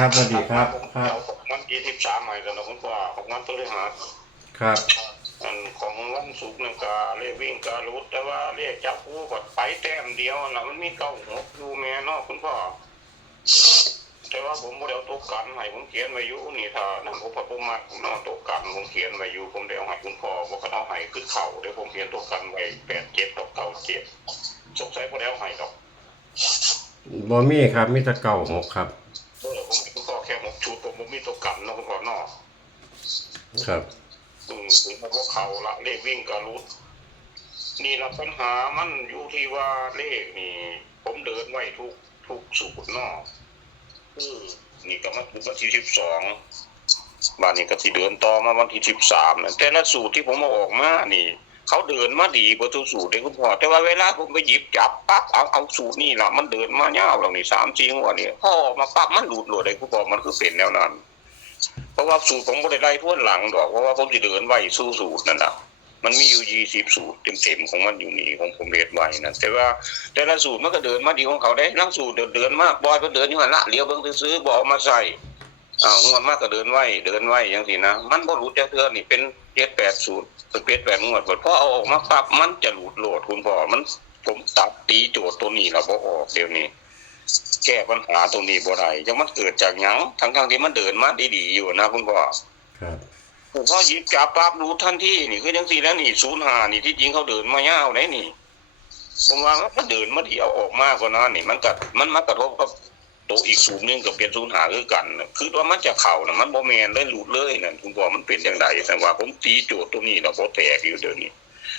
ครับสวัสดีครับผมครับเอาของวัน23ใหม่แล้วนะคุณพ่อของวันพฤหัสครับอันของวันศุกร์นั่นก็เลขวิ่งก็รู้แต่ว่าเลขจับคู่ก็ไปแต้มเดียวนะมันมี96อยู่แม่เนาะคุณพ่อแต่ว่าผมบ่ได้เอาตัวกันให้ผมเขียนไว้อยู่นี่ถ้านั่นผมมักเนาะตัวกันผมเขียนไว้อยู่ผมได้เอาให้คุณพ่อบ่ก็เอาให้คือเข่าเดี๋ยวผมเขียนตัวกันไว้87กับ97สงสัยบ่ได้เอาให้ดอกบอมี่ครับมิตรเก่า6ครับผมให้คุณพ่อแค่6 ชุดผมบ่มีตัวกันเนาะคุณพ่อเนาะครับถึงพวกเขาละเลขวิ่งก็รู้นี่ละปัญหามันอยู่ที่ว่าเลขนี่ผมเดินไว้ทุกสูตรเนาะนี่ก็มาถึงวันที่12บ้านนี้ก็สิเดินต่อมาวันที่13นั่นแต่ละสูตรที่ผมเอาออกมานี่เขาเดินมาดีกว่าทุกสูตรเลยคุณพ่อแต่ว่าเวลาผมไปหยิบจับปั๊บเอาสูตรนี่ล่ะมันเดินมายาวแล้วนี่3-4งวดนี่พอมาปั๊บมันหลุดเลยคุณพ่อมันคือเป็นแนวนั้นเพราะว่าสูตรผมบ่ได้ไล่ทวนหลังดอกเพราะว่าผมสิเดินไว้สู้สูตรนั่นน่ะมันมีอยู่20สูตรเต็มๆของมันอยู่นี่ของผมเฮ็ดไว้นั่นแต่ว่าแต่ละสูตรมันก็เดินมาดีของเขาได้นั่งสูตรเดินมาบ่อยเพิ่นเดินอยู่หั่นละเลี้ยวเบิ่งซื้อบ่เอามาใส่งวดมากก็เดินไว้จังซี่นะมันบ่หลุดจักเทื่อนี่เป็น7-8สูตรเป็น8งวดพอเอาออกมาปั๊บมันจะหลุดโลดคุณพ่อมันผมตัดตีโจทย์ตัวนี้แล้วบ่ออกเดี๋ยวนี้แก้ปัญหาตรงนี้บ่ได้จังมันเกิดจากหยังทั้งๆที่มันเดินมาดีๆอยู่นะคุณพ่อครับพอหยิบจับปั๊บรู้ทันทีนี่คือจังซี่แล้วนี่05นี่ที่จริงเขาเดินมายาวได้นี่ผมว่ามันเดินมาดีเอาออกมากกว่านั้นนี่มันมากระทบกับตัวอีกสูตรนึงก็เป็น05คือกันคือว่ามันจะเข้าน่ะมันบ่แม่นเลยหลุดเลยนั่นคุณพ่อมันเป็นจังได๋แต่ว่าผมตีโจทย์ตัวนี้แล้วบ่แตกอยู่เดี๋ยวนี้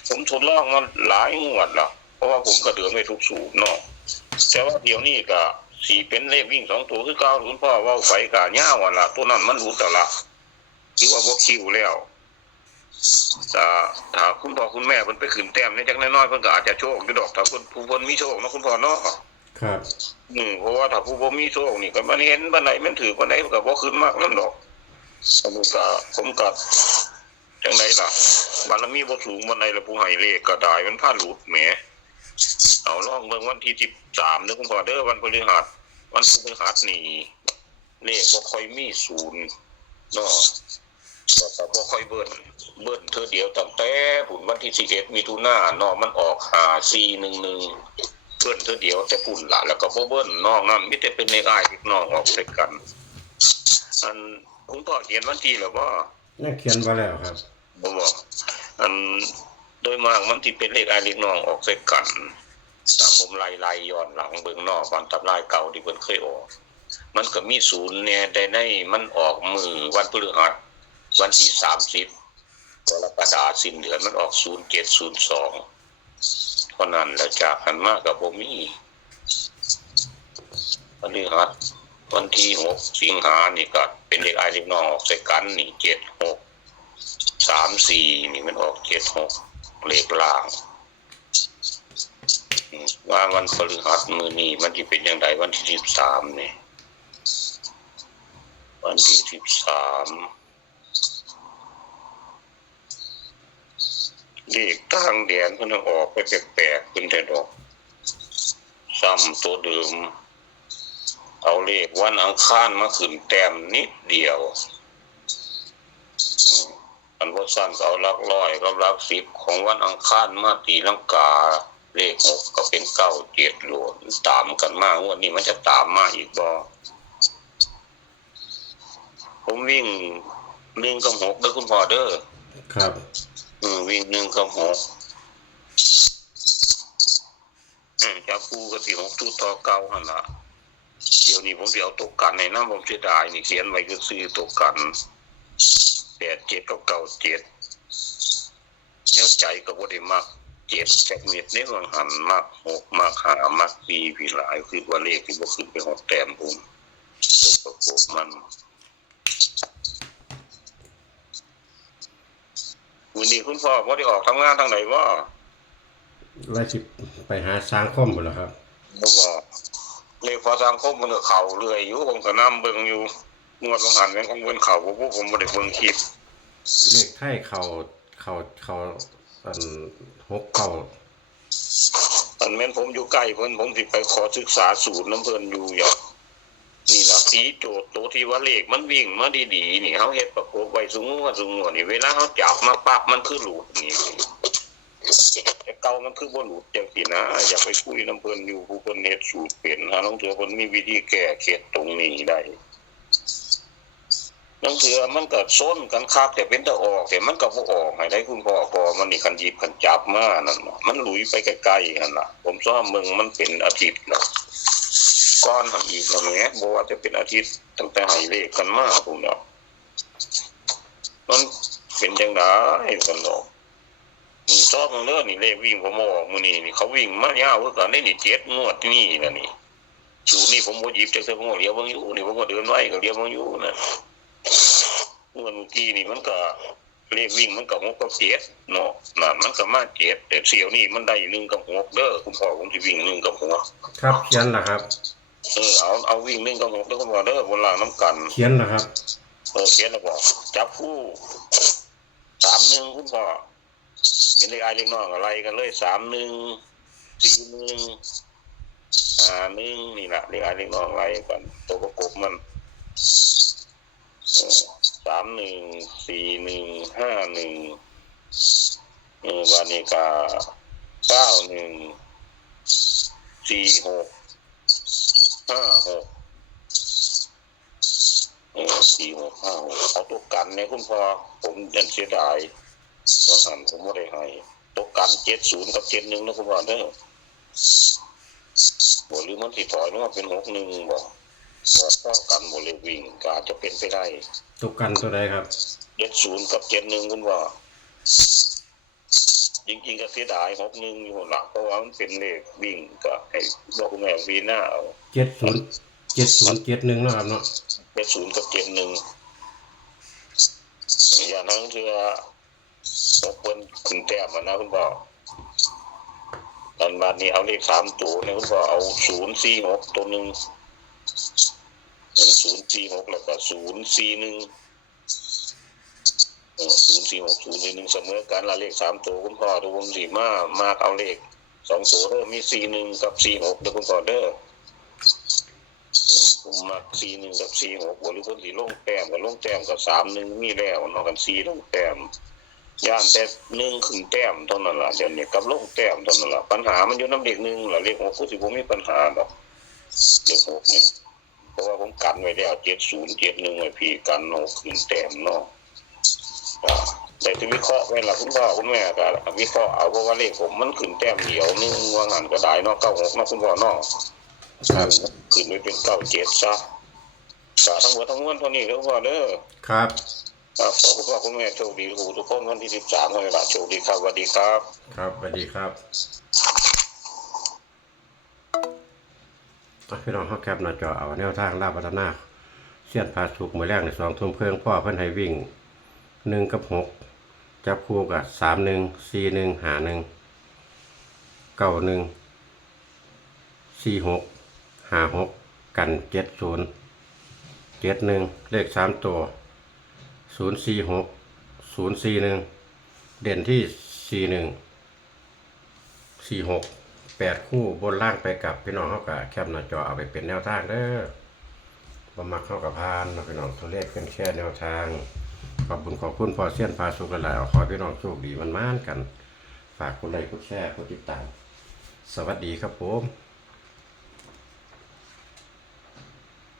ผมทดลองมาหลายงวดแล้วเพราะว่าผมก็เดินไปทุกสูตรเนาะแต่ว่าเดี๋ยวนี้ก็สิเป็นเลขวิ่ง2ตัวคือเก่าคุณพ่อเว้าไปก็ยาวล่ะตัวนั้นมันหลุดแล้วล่ะถือว่าบ่คิวแล้วถ้าคุณพ่อคุณแม่เพิ่นไปขึ้นแต้มนี่จักน้อยๆเพิ่นก็อาจจะโชคอยู่ดอกถ้าผู้เพิ่นมีโชคเนาะคุณพ่อเนาะครับเพราะว่าถ้าผู้บ่มีโชคนี่ก็มันเห็นปานใดมันถือปานใดก็บ่ขึ้นมากนำดอกผมก็จังได๋ล่ะบารมีบ่สูงปานใดแล้วผู้ให้เลขก็ได้มันพาหลุดแหมเอาลองเบิ่งวันที่13เด้อคุณพ่อเด้อวันพฤหัสนี่เลขบ่ค่อยมีศูนย์เนาะก็บ่ค่อยเบิ้นเทื่อเดียวตั้งแต่พุ่นวันที่11มิถุนายนเนาะมันออก5411เบิ้นเทื่อเดียวแต่พุ่นล่ะแล้วก็บ่เบิ้นนอกนั้นมีแต่เป็นเลขอ้ายพี่น้องออกใส่กันอันคุณพ่อเขียนวันที่แล้วบ่ยังเขียนไว้แล้วครับบ่บอกอันโดยมากมันสิเป็นเลขอ้ายเลขน้องออกใส่กันตามผมไล่ๆย้อนหลังเบิ่งเนาะก่อนตำรายเก่าที่เพิ่นเคยออกมันก็มีศูนย์เนี่ยได้ในมันออกมื้อวันพฤหัสวันที่30กรกฎาคมสิ้นเดือนมันออก0702เพราะนั้นแล้วจากหันมาก็บ่มีพฤหัสวันที่6สิงหานี่ก็เป็นเลขอ้ายเลขน้องออกใส่กันนี่76 34นี่มันออก76เลขล่างว่าวันพฤหัสมื้อนี้มันสิเป็นจังไดวันที่13นี่วันที่13เลขต่างแดนเพิ่นออกไปแปลกๆเพิ่นแต่ดอกซ้ำตัวเดิมเอาเลขวันอังคารมาขึ้นแต้มนิดเดียวอันบ่ซั่นเอาหลักร้อยกับหลัก10ของวันอังคารมาตีลังกาเลข6ก็เป็น9 7โลดตามกันมางวดนี้มันจะตามมาอีกบ่ผมวิ่ง1กับ6เด้อคุณพ่อเด้อครับวิ่ง1กับ6จับคู่ก็สิ6ตัวต่อเก่าหั่นล่ะเดี๋ยวนี้ผมสิเอาตัวกันให้นำผมเสียดายนี่เขียนไว้คือซื้อตัวกัน87กับ97แล้วใจก็บ่ได้มัก7จักเม็ดในว่าหันมัก6มัก5มัก4พี่หลายคือว่าเลขที่บ่ขึ้นไป6แต้มผมตัวประกบมันมื้อนี้คุณพ่อบ่ได้ออกทำงานทางไหนบ่แล้วสิไปหาสร้างคมบ่ล่ะครับบ่บอกเลขพอสังคมมันก็เข้าเรื่อยอยู่ผมก็นำเบิ่งอยู่งวดบ่หันแม่นของเพิ่นเข้าบ่ผมบ่ได้เบิ่งคลิปเลขไทยเขาอัน6เก้าอันแม่นผมอยู่ใกล้เพิ่นผมสิไปขอศึกษาสูตรนำเพิ่นอยู่นี่ล่ะ ธีโจทย์ตัวที่ว่าเลขมันวิ่งมาดีๆนี่เขาเฮ็ดประกบไว้สูงนี่เวลาเขาจับมาปั๊บมันคือหลุดนี่แต่เก่ามันคือบ่หลุดจังซี่นะอยากไปคุยนำเพิ่นอยู่ผู้เพิ่นเฮ็ดสูตรเป็นหาลางเทื่อเพิ่นมีวิธีแก้เข็ดตรงนี้ได้ลางเทื่อมันก็ซ้นกันคักแต่เป็นตะออกแต่มันก็บ่ออกให้ได้คุณพ่อก็มันนี่คันหยิบคันจับมานั่นมันหลุยไปไกลๆนั่นน่ะผมซ้อมมึงมันเป็นอาทิตย์แล้วก้อนทำอีกแล้วแหมบ่ว่าจะเป็นอาทิตย์ตั้งแต่ให้เลขกันมาพุ่นแล้วมันเป็นจังได๋กันเนาะนี่ซ้อมเด้อนี่เลขวิ่งผมออกมื้อนี้นี่เขาวิ่งมายาวคือกันได้นี่7งวดนี่นะนี่สูตรนี่ผมบ่หยิบจักเทื่อผมก็เลี้ยวเบิ่งอยู่นี่ผมก็เดินไว้ก็เลี้ยวเบิ่งอยู่นะเมื่อกี้นี่มันก็เลขวิ่งมันก็6กับ7เนาะนั่นมันก็มา7แต่เสี่ยวนี่มันได้1กับ6เด้อคุณพ่อผมสิวิ่ง1กับ6ครับเขียนล่ะครับเอาวิ่ง1กับ6เด้อคุณพ่อเด้อบนล่างน้ำกันเขียนล่ะครับเขียนแล้วบ่จับคู่31คุณพ่อเป็นเลขเลขน้องอะไรกันเลย31 41 51นี่ล่ะเลขเลขน้องอะไรกันตัวประกบมัน31 41 51วันนี้ก็91 46 56 46 56เอาตัวกันเนี่ยคุณพ่อผมยันเสียดายว่าหันผมบ่ได้ให้ตัวกัน70กับ71นะคุณพ่อเด้อบ่หรือมันสิถอยลงมาเป็น61บ่ก็กันบ่เลยวิ่งก็อาจจะเป็นไปได้ตัวกันตัวใดครับ70กับ71คุณพ่อจริงๆก็เสียดาย61อยู่ล่ะเพราะว่ามันเป็นเลขวิ่งก็ให้บอกคุณแม่วีหน้าเอา7071เนาะครับเนาะ70กับ71อย่างนั้นคือเพิ่นขึ้นแต้มนะคุณพ่อตอนบัดนี้เอาเลข3ตัวเนี่ยคุณพ่อเอา046ตัวนึง046แล้วก็041 046 041เสมอกันละเลข3ตัวคุณพ่อทุกคนสิมาเอาเลข2ตัวเด้อมี41กับ46เด้อคุณพ่อเด้อผมมัก41กับ46บ่หรือเพิ่นสิลงแต้มก็ลงแต้มก็31มีแล้วเนาะกัน4ลงแต้มย่านแต่1ขึ้นแต้มเท่านั้นล่ะเดี๋ยวนี้กับลงแต้มเท่านั้นล่ะปัญหามันอยู่นำเลข1ล่ะเลข6ก็สิบ่มีปัญหาดอกเลข6นี่เพราะว่าผมกันไว้แล้ว70 71ไว้พี่กัน6ขึ้นแต้มเนาะแต่ที่วิเคราะห์ไว้ล่ะคุณพ่อคุณแม่ก็วิเคราะห์เอาเพราะว่าเลขผมมันขึ้นแต้มเดียวนึงว่างั้นก็ได้เนาะ96เนาะคุณพ่อเนาะครับขึ้นไปเป็น97ซะก็ทั้งหมดทั้งมวลเท่านี้เด้อพ่อเด้อครับขอบคุณพ่อคุณแม่โชคดีทุกคนวันที่13มื้อละโชคดีครับสวัสดีครับครับสวัสดีครับพี่น้องเฮาแคปหน้าจอเอาแนวทางลาวพัฒนาเสี้ยนพาสุกมื้อแรกใน2 ทุ่มครึ่งพ่อเพิ่นให้วิ่ง1กับ6จับคู่กับ31 41 51 91 46 56กัน70 71เลข3ตัว046 041เด่นที่41 46 8คู่บนล่างไปกับพี่น้องเฮาก็แคปหน้าจอเอาไปเป็นแนวทางเด้อบ่มักเฮาก็ผ่านเนาะพี่น้องตัวเลขเป็นแค่แนวทางขอบคุณพอเสี้ยนพาสุกหลายๆขอพี่น้องโชคดีมันๆกันฝากกดไลค์กดแชร์กดติดตามสวัสดีครับผม